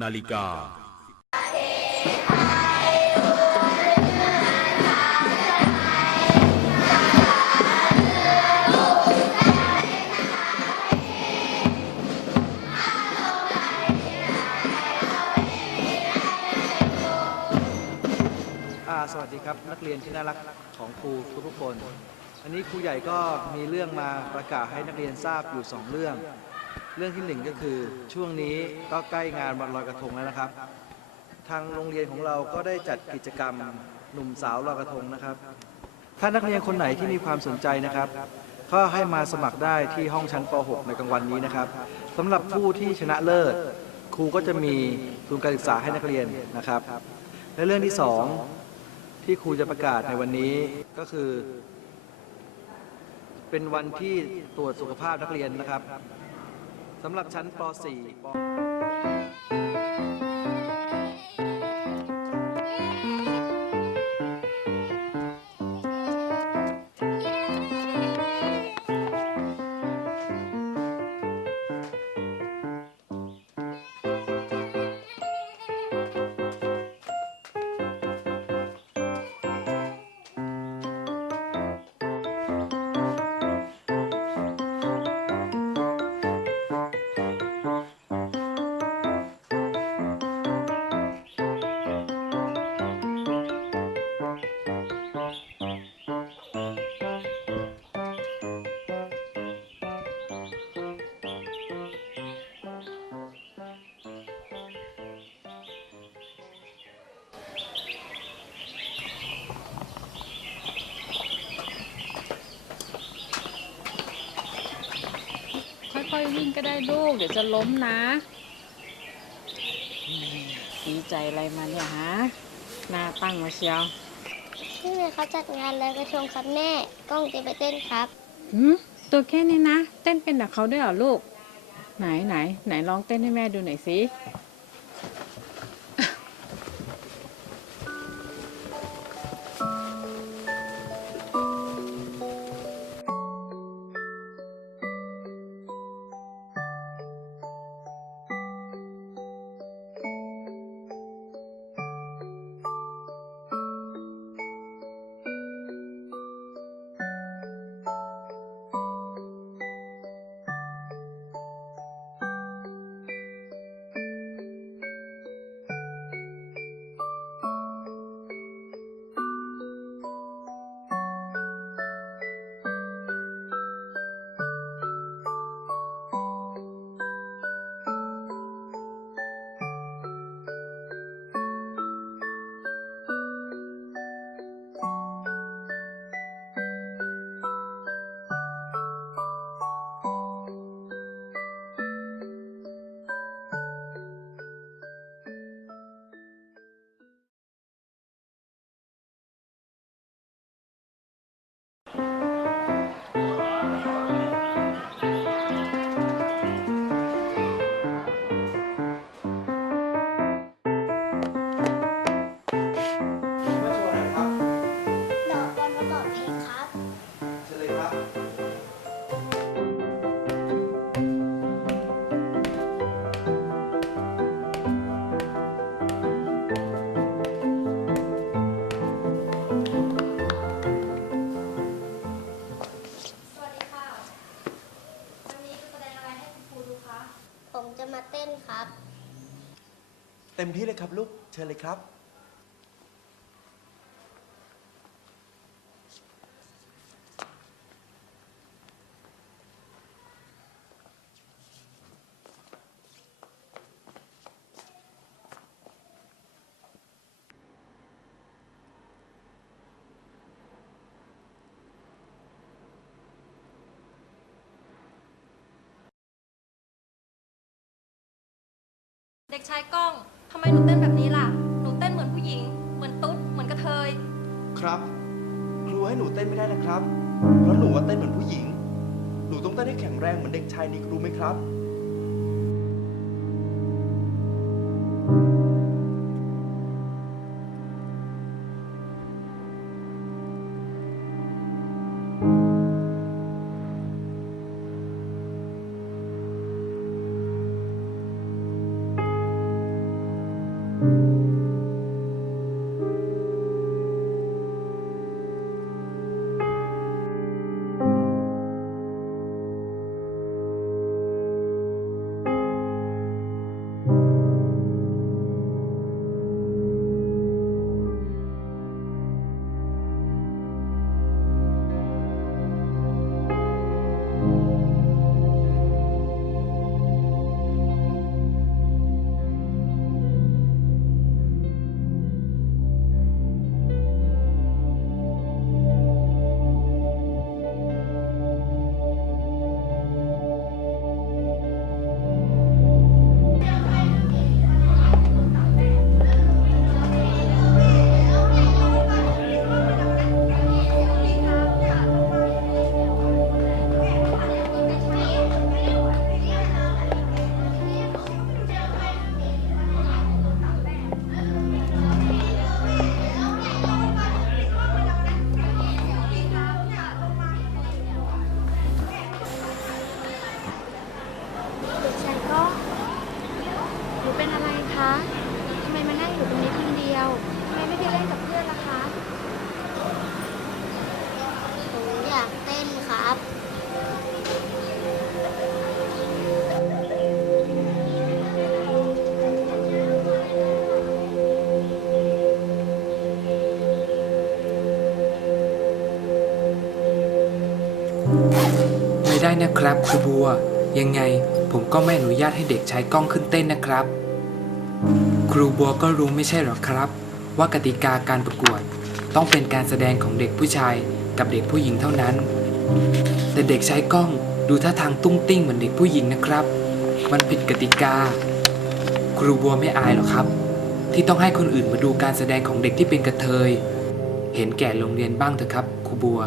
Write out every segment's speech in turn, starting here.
นาฬิกาอ่าสวัสดีครับนักเรียนที่น่ารักของครูทุกๆคน อันนี้ครูใหญ่ก็มีเรื่องมาประกาศให้นักเรียนทราบอยู่ 2 เรื่อง เรื่องที่หนึ่งก็คือช่วงนี้ก็ใกล้งานวันลอยกระทงแล้วนะครับ ทางโรงเรียนของเราก็ได้จัดกิจกรรมหนุ่มสาวลอยกระทงนะครับ ถ้านักเรียนคนไหนที่มีความสนใจนะครับ ก็ให้มาสมัครได้ที่ห้องชั้นป .6 ในกลางวันนี้นะครับสำหรับผู้ที่ชนะเลิศครูก็จะมีทุนการศึกษาให้นักเรียนนะครับ และเรื่องที่สองที่ครูจะประกาศในวันนี้ก็คือ เป็นวันที่ตรวจสุขภาพนักเรียนนะครับ สำหรับชั้นป .4 วิ่งก็ได้ลูก เดี๋ยวจะล้มนะดีใจอะไรมาเนี่ยฮะหน้าตั้งมาเชียวพี่เมย์เขาจัดงานลอยกระทงครับแม่ก้องจะไปเต้นครับหืมตัวแค่นี้นะ เต้นเป็นแบบเขาด้วยเหรอลูก ไหนไหนไหนลองเต้นให้แม่ดูหน่อยสิ มา ต็มที่เลยครับลูก เชิญเลยครับ เด็กชายก้อง ทำไมหนูเต้นแบบนี้ล่ะ หนูเต้นเหมือนผู้หญิง เหมือนตุ๊ด เหมือนกระเทย ครับ ครูให้หนูเต้นไม่ได้นะครับ เพราะหนูว่าเต้นเหมือนผู้หญิง หนูต้องเต้นให้แข็งแรงเหมือนเด็กชายนิกรู้ไหมครับ ไม่ได้นะครับครูบัว ยังไงผมก็ไม่อนุญาตให้เด็กใชายกล้องขึ้นเต้นนะครับ ครูบัวก็รู้ไม่ใช่หรอครับ ว่ากติกาการประกวด ต้องเป็นการแสดงของเด็กผู้ชายกับเด็กผู้หญิงเท่านั้น แต่เด็กใชายกล้องดูท่าทางตุ้งติ้งเหมือนเด็กผู้หญิงนะครับ มันผิดกติกา ครูบัวไม่อายหรอกครับ ที่ต้องให้คนอื่นมาดูการแสดงของเด็กที่เป็นกระเทย เห็นแก่โรงเรียนบ้างเถอะครับ ครูบัว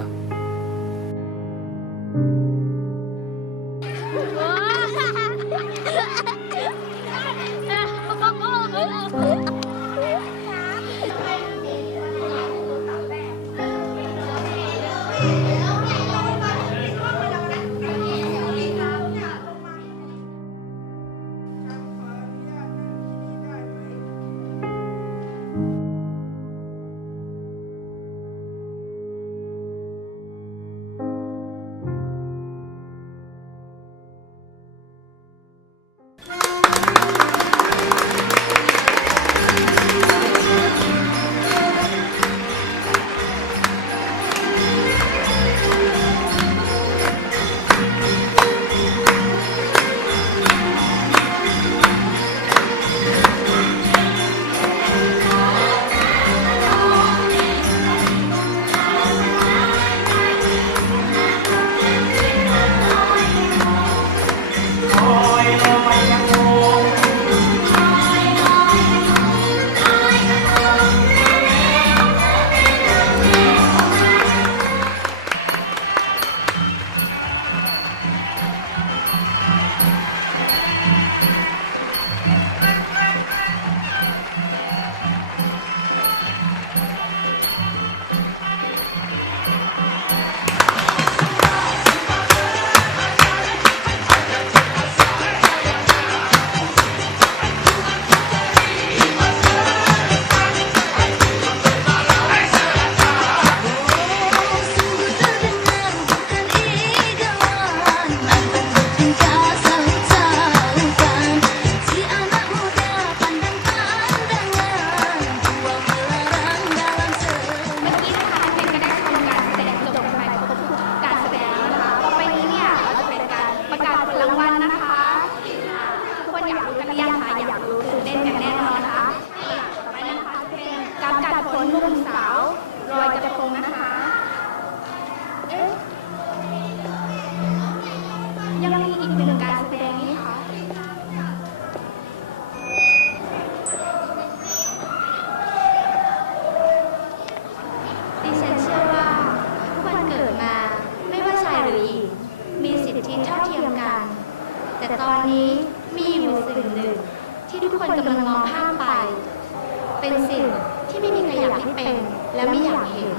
และไม่อยากเห็น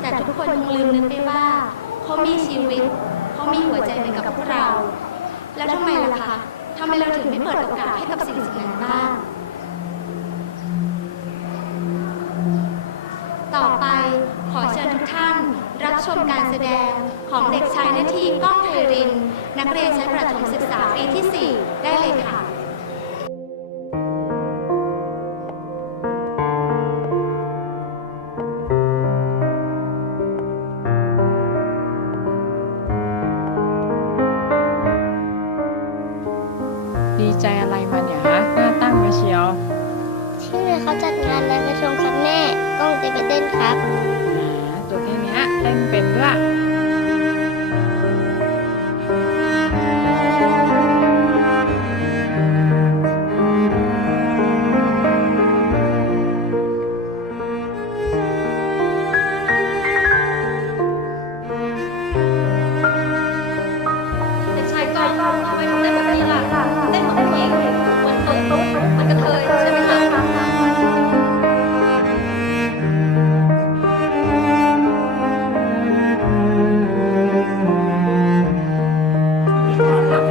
แต่ทุกคนคงลืมนึกไปว่า เขามีชีวิต เขามีหัวใจเหมือนกับพวกเรา แล้วทำไมล่ะคะทำไมเราถึงไม่เปิดโอกาสให้กับสิ่งสิ่งนั้นบ้าง ต่อไปขอเชิญทุกท่าน รับชมการแสดงของเด็กชายนาทีก้องไพริน นักเรียนชั้นประถมศึกษาปีที่ 4 ได้เลยค่ะ Ha ha ha!